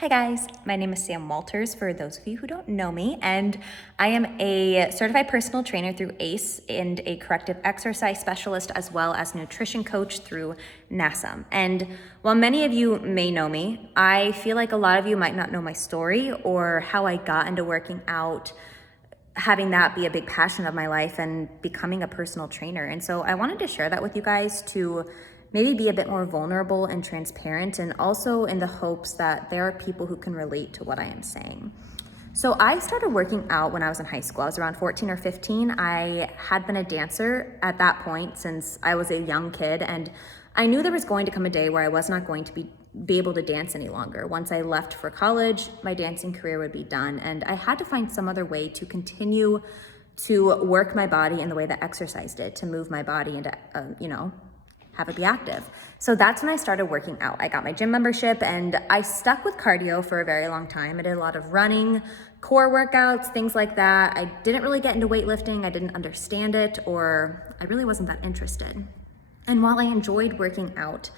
Hi guys, my name is Sam Walters for those of you who don't know me, and I am a certified personal trainer through ACE and a corrective exercise specialist as well as nutrition coach through NASM. And while many of you may know me, I feel like a lot of you might not know my story or how I got into working out, having that be a big passion of my life and becoming a personal trainer. And so I wanted to share that with you guys to maybe be a bit more vulnerable and transparent, and also in the hopes that there are people who can relate to what I am saying. So I started working out when I was in high school. I was around 14 or 15. I had been a dancer at that point since I was a young kid, and I knew there was going to come a day where I was not going to be able to dance any longer. Once I left for college, my dancing career would be done, and I had to find some other way to continue to work my body in the way that exercise did, to move my body and to, have it be active. So that's when I started working out. I got my gym membership and I stuck with cardio for a very long time. I did a lot of running, core workouts, things like that. I didn't really get into weightlifting. I didn't understand it, or I really wasn't that interested. And while I enjoyed working out,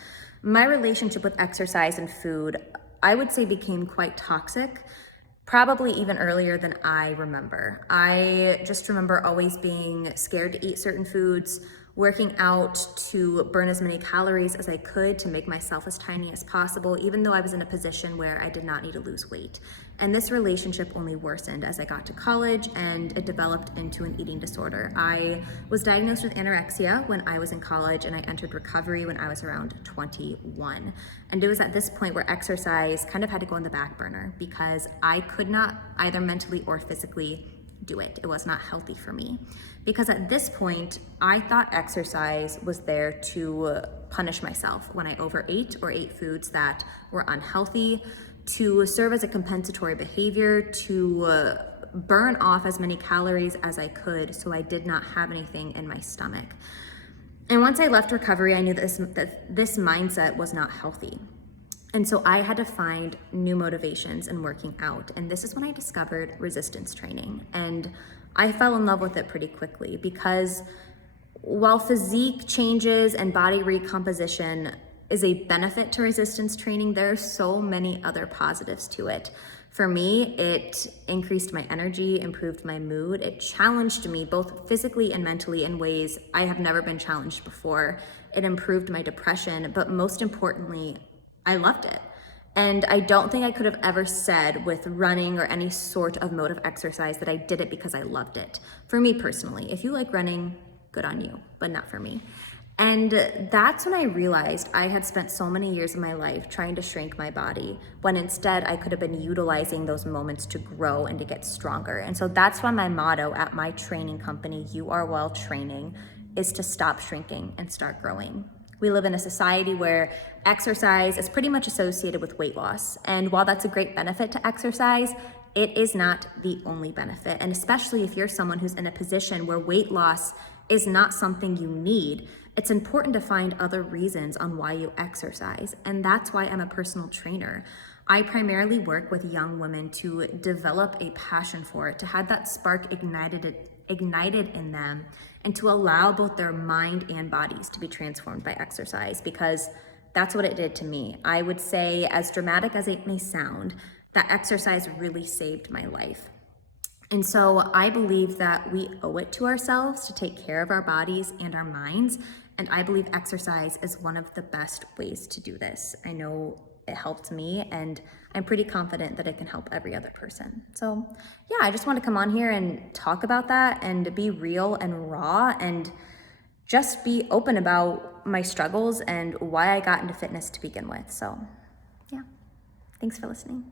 my relationship with exercise and food, I would say, became quite toxic, probably even earlier than I remember. I just remember always being scared to eat certain foods, working out to burn as many calories as I could to make myself as tiny as possible, even though I was in a position where I did not need to lose weight. And this relationship only worsened as I got to college, and it developed into an eating disorder. I was diagnosed with anorexia when I was in college, and I entered recovery when I was around 21. And it was at this point where exercise kind of had to go on the back burner because I could not either mentally or physically do it. It was not healthy for me, because at this point I thought exercise was there to punish myself when I overate or ate foods that were unhealthy, to serve as a compensatory behavior, to burn off as many calories as I could so I did not have anything in my stomach. And once I left recovery, I knew that this mindset was not healthy. And so I had to find new motivations in working out. And this is when I discovered resistance training. And I fell in love with it pretty quickly, because while physique changes and body recomposition is a benefit to resistance training, there are so many other positives to it. For me, it increased my energy, improved my mood. It challenged me both physically and mentally in ways I have never been challenged before. It improved my depression, but most importantly, I loved it. And I don't think I could have ever said with running or any sort of mode of exercise that I did it because I loved it. For me personally, if you like running, good on you, but not for me. And that's when I realized I had spent so many years of my life trying to shrink my body, when instead I could have been utilizing those moments to grow and to get stronger. And so that's why my motto at my training company, You Are Well Training, is to stop shrinking and start growing. We live in a society where exercise is pretty much associated with weight loss. And while that's a great benefit to exercise, it is not the only benefit. And especially if you're someone who's in a position where weight loss is not something you need, it's important to find other reasons on why you exercise. And that's why I'm a personal trainer. I primarily work with young women to develop a passion for it, to have that spark ignited in them, and to allow both their mind and bodies to be transformed by exercise, because that's what it did to me. I would say, as dramatic as it may sound, that exercise really saved my life. And so I believe that we owe it to ourselves to take care of our bodies and our minds. And I believe exercise is one of the best ways to do this. I know it helped me, and I'm pretty confident that it can help every other person. So yeah, I just want to come on here and talk about that and be real and raw and just be open about my struggles and why I got into fitness to begin with. So yeah, thanks for listening.